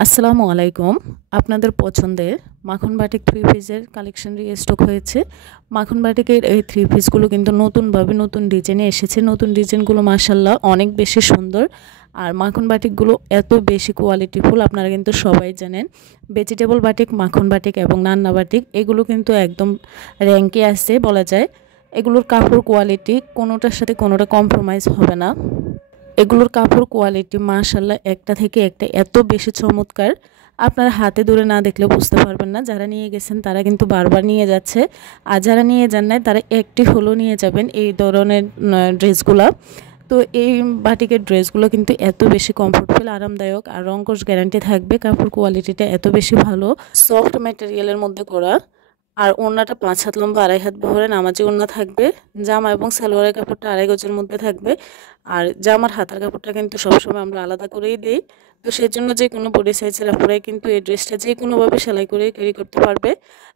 আসসালামু আলাইকুম। আপনাদের পছন্দের মাখন বাটিক থ্রি পিসের কালেকশন রিস্টক হয়েছে। মাখন বাটিকের এই থ্রি পিসগুলো কিন্তু নতুনভাবে নতুন ডিজাইনে এসেছে। নতুন ডিজাইনগুলো মাশাআল্লাহ অনেক বেশি সুন্দর। আর মাখন বাটিকগুলো এত বেশি কোয়ালিটিফুল আপনারা কিন্তু সবাই জানেন। ভেজিটেবল বাটিক, মাখন বাটিক এবং নান্না বাটিক এগুলো কিন্তু একদম র্যাঙ্কে আছে বলা যায়। এগুলোর কাপড় কোয়ালিটি কোনোটার সাথে কোনোটা কম্প্রোমাইজ হবে না। এগুলোর কাপড় কোয়ালিটি মাশাআল্লাহ একটা থেকে একটা এত বেশি চমৎকার, আপনারা হাতে ধরে না দেখলে বুঝতে পারবেন না। যারা নিয়ে গেছেন তারা কিন্তু বারবার নিয়ে যাচ্ছে, আর যারা নিয়ে যান নাই তারা একটি হলো নিয়ে যাবেন এই ধরনের ড্রেসগুলো। তো এই বাটিকের ড্রেসগুলো কিন্তু এত বেশি কমফোর্টেবল, আরামদায়ক আর রংকশ গ্যারান্টি থাকবে। কাপড় কোয়ালিটিটা এত বেশি ভালো, সফট ম্যাটেরিয়ালের মধ্যে করা। আর ওড়নাটা 5 হাত লম্বা 2.5 হাত বহরে নামাজি ওড়না থাকবে। জামা এবং সালোয়ারের কাপড়টা 2.5 গজের মধ্যে থাকবে। আর জামার হাতার কাপড়টা কিন্তু সবসময় আমরা আলাদা করেই দিই। তো সেজন্য যে কোনো বডি সাইজের আপনারাই কিন্তু এই ড্রেসটা যে কোনোভাবে সেলাই করে ক্যারি করতে পারবে।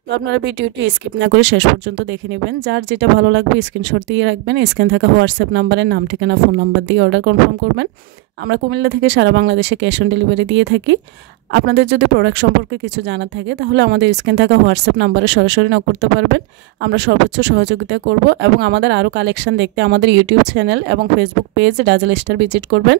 তো আপনারা ভিডিওটি স্কিপ না করে শেষ পর্যন্ত দেখে নেবেন। যার যেটা ভালো লাগবে স্ক্রিনশট দিয়ে রাখবেন। স্ক্রিন থাকা হোয়াটসঅ্যাপ নাম্বারে নাম, ঠিকানা, ফোন নাম্বার দিয়ে অর্ডার কনফার্ম করবেন। আমরা কুমিল্লা থেকে সারা বাংলাদেশে ক্যাশ অন ডেলিভারি দিয়ে থাকি। আপনাদের যদি প্রোডাক্ট সম্পর্কে কিছু জানা থাকে তাহলে আমাদের স্ক্রিন থাকা হোয়াটসঅ্যাপ নাম্বারে সরাসরি নক করতে পারবেন। আমরা সর্বোচ্চ সহযোগিতা করব। এবং আমাদের আরও কালেকশন দেখতে আমাদের ইউটিউব চ্যানেল এবং Facebook page dazzle star visit করবেন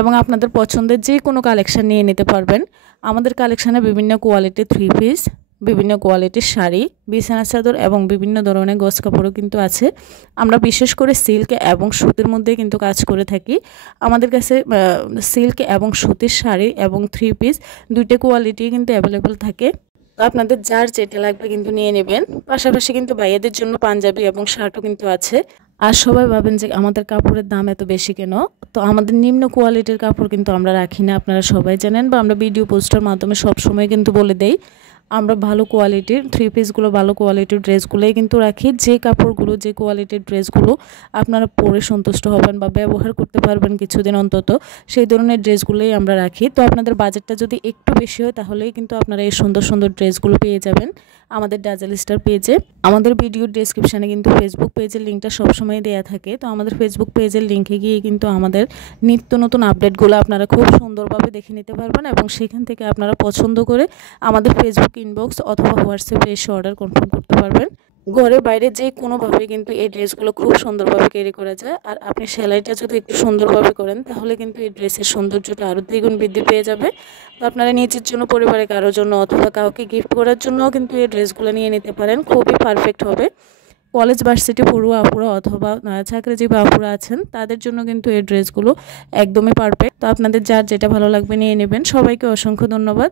এবং আপনাদের পছন্দের যে কোনো কালেকশন নিয়ে নিতে পারবেন। আমাদের কালেকশানে বিভিন্ন কোয়ালিটির থ্রি পিস, বিভিন্ন কোয়ালিটির শাড়ি, বিছানা চাদর এবং বিভিন্ন ধরনের গজ কাপড়ও কিন্তু আছে। আমরা বিশেষ করে সিল্ক এবং সুতির মধ্যে কিন্তু কাজ করে থাকি। আমাদের কাছে সিল্ক এবং সুতির শাড়ি এবং থ্রি পিস দুইটা কোয়ালিটি কিন্তু অ্যাভেলেবেল থাকে। তো আপনাদের যার যেটা লাগবে কিন্তু নিয়ে নেবেন। পাশাপাশি কিন্তু ভাইয়াদের জন্য পাঞ্জাবি এবং শার্টও কিন্তু আছে। আর সবাই ভাবেন যে আমাদের কাপড়ের দাম এত বেশি কেন? তো আমাদের নিম্ন কোয়ালিটির কাপড় কিন্তু আমরা রাখি না, আপনারা সবাই জানেন, বা আমরা ভিডিও পোস্টের মাধ্যমে সব সময় কিন্তু বলে দেই আমরা ভালো কোয়ালিটির থ্রি পিসগুলো, ভালো কোয়ালিটির ড্রেসগুলোই কিন্তু রাখি। যে কাপড়গুলো, যে কোয়ালিটির ড্রেসগুলো আপনারা পরে সন্তুষ্ট হবেন বা ব্যবহার করতে পারবেন কিছুদিন অন্তত, সেই ধরনের ড্রেসগুলোই আমরা রাখি। তো আপনাদের বাজেটটা যদি একটু বেশি হয় তাহলেই কিন্তু আপনারা এই সুন্দর সুন্দর ড্রেসগুলো পেয়ে যাবেন আমাদের ডাজেল স্টার পেজে। আমাদের ভিডিওর ডেসক্রিপশানে কিন্তু ফেসবুক পেজের লিঙ্কটা সবসময় দেওয়া থাকে। তো আমাদের ফেসবুক পেজের লিঙ্কে গিয়ে কিন্তু আমাদের নিত্য নতুন আপডেটগুলো আপনারা খুব সুন্দরভাবে দেখে নিতে পারবেন এবং সেখান থেকে আপনারা পছন্দ করে আমাদের ফেসবুক ইনবক্স অথবা হোয়াটসঅ্যাপে এসে অর্ডার কনফার্ম করতে পারবেন। ঘরে বাইরে যে কোনোভাবে কিন্তু এই ড্রেসগুলো খুব সুন্দরভাবে ক্যারি করা যায়। আর আপনি সেলাইটা যদি একটু সুন্দরভাবে করেন তাহলে কিন্তু এই ড্রেসের সৌন্দর্যটা আরও দ্বিগুণ বৃদ্ধি পেয়ে যাবে। তো আপনারা নিজের জন্য, পরিবারের কারোর জন্য অথবা কাউকে গিফট করার জন্যও কিন্তু এই ড্রেসগুলো নিয়ে নিতে পারেন। খুবই পারফেক্ট হবে। কলেজ, ভার্সিটি পড়ুয়া আপুরা অথবা চাকরিজীবী আপুরা আছেন তাদের জন্য কিন্তু এই ড্রেসগুলো একদমই পারফেক্ট। তো আপনাদের যার যেটা ভালো লাগবে নিয়ে নেবেন। সবাইকে অসংখ্য ধন্যবাদ।